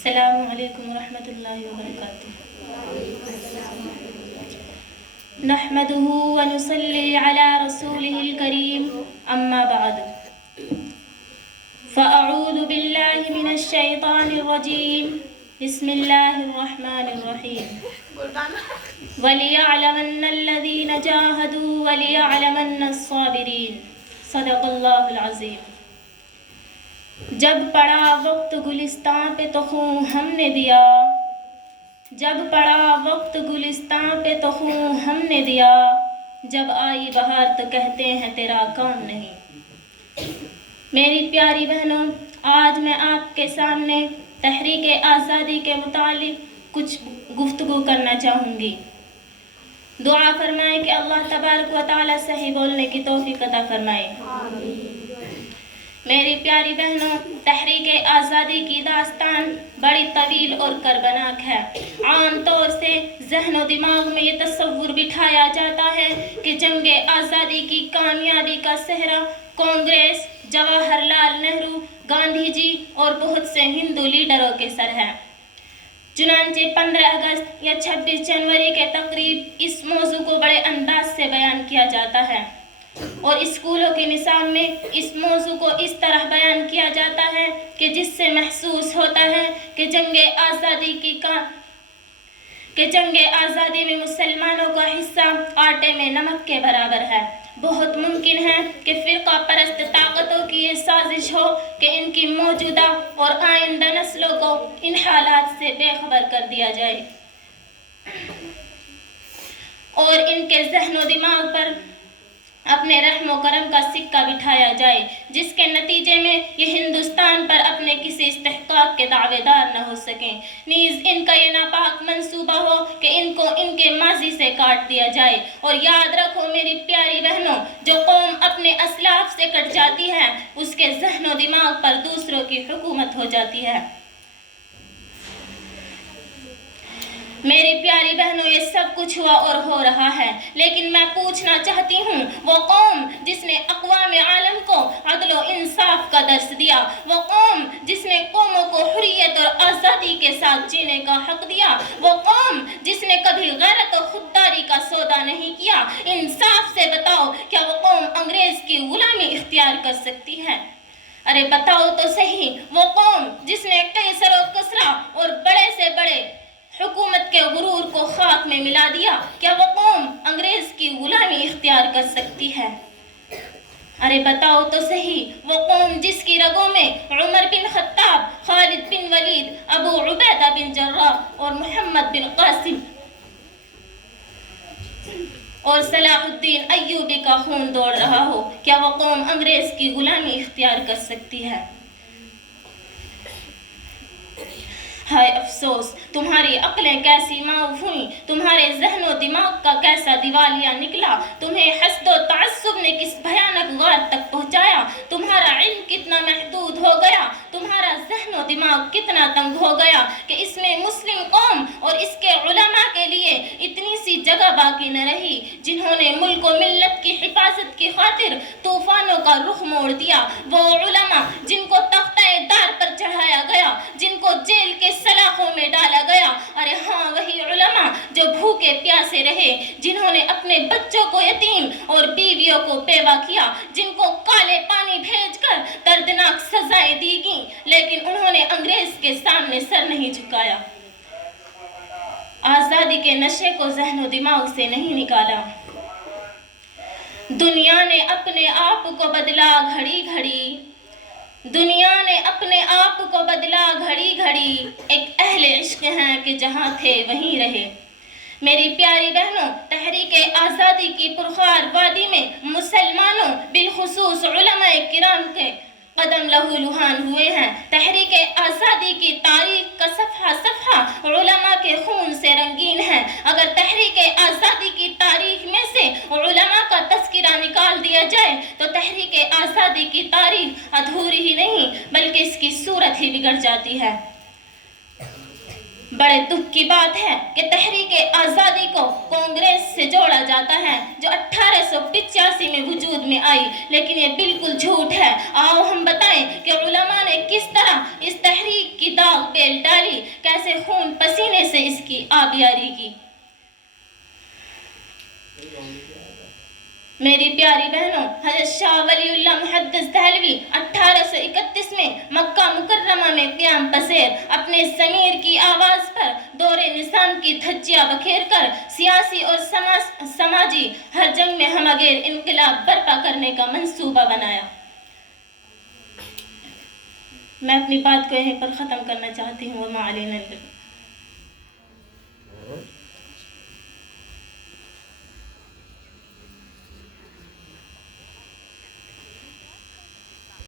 السلام علیکم ورحمۃ اللہ وبرکاتہ۔ نحمده ونصلي على رسوله الكريم اما بعد فاعوذ باللہ من الشیطان الرجیم بسم اللہ الرحمن الرحیم وَلِيَعْلَمَنَّ الَّذِينَ جَاهَدُوا وَلِيَعْلَمَنَّ الصَّابِرِينَ صدق اللہ العظیم۔ جب پڑا وقت گلستان پہ تو خون ہم نے دیا، جب پڑا وقت گلستان پہ تو خون ہم نے دیا، جب آئی بہار تو کہتے ہیں تیرا کام نہیں۔ میری پیاری بہنوں، آج میں آپ کے سامنے تحریک آزادی کے متعلق کچھ گفتگو کرنا چاہوں گی۔ دعا فرمائیں کہ اللہ تبارک و تعالی صحیح بولنے کی توفیق عطا فرمائے۔ میری پیاری بہنوں، تحریک آزادی کی داستان بڑی طویل اور کربناک ہے۔ عام طور سے ذہن و دماغ میں یہ تصور بٹھایا جاتا ہے کہ جنگ آزادی کی کامیابی کا سہرا کانگریس، جواہر لال نہرو، گاندھی جی اور بہت سے ہندو لیڈروں کے سر ہے۔ چنانچہ 15 اگست یا 26 جنوری کے تقریب اس موضوع کو بڑے انداز سے بیان کیا جاتا ہے، اور اسکولوں کے نصاب میں اس موضوع کو اس طرح بیان کیا جاتا ہے کہ جس سے محسوس ہوتا ہے کہ جنگ آزادی میں مسلمانوں کا حصہ آٹے میں نمک کے برابر ہے۔ بہت ممکن ہے کہ فرقہ پرست طاقتوں کی یہ سازش ہو کہ ان کی موجودہ اور آئندہ نسلوں کو ان حالات سے بے خبر کر دیا جائے اور ان کے ذہن و دماغ پر اپنے رحم و کرم کا سکہ بٹھایا جائے، جس کے نتیجے میں یہ ہندوستان پر اپنے کسی استحقاق کے دعوے دار نہ ہو سکیں، نیز ان کا یہ ناپاک منصوبہ ہو کہ ان کو ان کے ماضی سے کاٹ دیا جائے۔ اور یاد رکھو میری پیاری بہنوں، جو قوم اپنے اسلاف سے کٹ جاتی ہے اس کے ذہن و دماغ پر دوسروں کی حکومت ہو جاتی ہے۔ میری پیاری بہنوں، یہ سب کچھ ہوا اور ہو رہا ہے، لیکن میں پوچھنا چاہتی ہوں، وہ قوم جس نے اقوام عالم کو عدل و انصاف کا درس دیا، وہ قوم جس نے قوموں کو حریت اور آزادی کے ساتھ جینے کا حق دیا، وہ قوم جس نے کبھی غیرت و خودداری کا سودا نہیں کیا، انصاف سے بتاؤ کیا وہ قوم انگریز کی غلامی اختیار کر سکتی ہے؟ ارے بتاؤ تو صحیح، وہ قوم جس نے قیصر و کسریٰ اور بڑے سے بڑے حکومت کے غرور کو خاک میں ملا دیا، کیا وہ قوم انگریز کی غلامی اختیار کر سکتی ہے؟ ارے بتاؤ تو صحیح، وہ قوم جس کی رگوں میں عمر بن خطاب، خالد بن ولید، ابو عبیدہ بن جراح اور محمد بن قاسم اور صلاح الدین ایوبی کا خون دوڑ رہا ہو، کیا وہ قوم انگریز کی غلامی اختیار کر سکتی ہے؟ ہائے افسوس، تمہاری عقلیں کیسی معاف ہوئیں، تمہارے ذہن و دماغ کا کیسا دیوالیہ نکلا، تمہیں حسد و تعصب نے کس بھیانک غار تک پہنچایا، تمہارا علم کتنا محدود ہو گیا، تمہارا ذہن و دماغ کتنا تنگ ہو گیا کہ اس میں مسلم قوم اور اس کے علماء کے لیے اتنی سی جگہ باقی نہ رہی، جنہوں نے ملک و ملت کی حفاظت کی خاطر طوفانوں کا رخ موڑ دیا، وہ علماء جن کو تختہ دار پر چڑھایا گیا، جن کو جیل کے سلاخوں میں ڈالا گیا، ارے ہاں وہی علماء جو بھوکے پیاسے رہے، جنہوں نے اپنے بچوں کو یتیم اور بیویوں کو بیوہ کیا، جن کو کالے پانی بھیج کر دردناک سزائیں دی گئیں، لیکن انہوں نے انگریز کے سامنے سر نہیں جھکایا، آزادی کے نشے کو ذہن و دماغ سے نہیں نکالا۔ دنیا نے اپنے آپ کو بدلا گھڑی گھڑی، دنیا نے اپنے آپ کو بدلا گھڑی گھڑی، ایک اہل عشق ہیں کہ جہاں تھے وہیں رہے۔ میری پیاری بہنوں، تحریک آزادی کی پرخار وادی میں مسلمانوں بالخصوص علماء کرام کے قدم لہو لہان ہوئے ہیں۔ تحریک آزادی کی تاریخ کا صفحہ صفحہ علماء کے خون سے رنگین ہے۔ اگر تحریک آزادی کی تاریخ میں سے علماء کا تذکرہ نکال دیا جائے تو تحریک آزادی کی تاریخ ادھوری ہی نہیں بلکہ اس کی صورت ہی بگڑ جاتی ہے۔ بڑے دکھ کی بات ہے کہ تحریک آزادی کو کانگریس سے جوڑا جاتا ہے جو 1885 میں وجود میں آئی، لیکن یہ بالکل جھوٹ ہے۔ آؤ ہم بتائیں کہ علماء نے کس طرح اس تحریک کی داغ بیل ڈالی سے خون پسینے سے اس کی آبیاری کی۔ میری پیاری بہنوں، حضرت شاہ ولی اللہ محدث دہلوی 1831 میں مکہ مکرمہ میں قیام پذیر اپنے ضمیر کی آواز پر دور نظام کی دھجیاں بکھیر کر سیاسی اور سماجی ہر جنگ میں ہمگیر انقلاب برپا کرنے کا منصوبہ بنایا۔ میں اپنی بات کو یہیں پر ختم کرنا چاہتی ہوں۔ وما علینا الا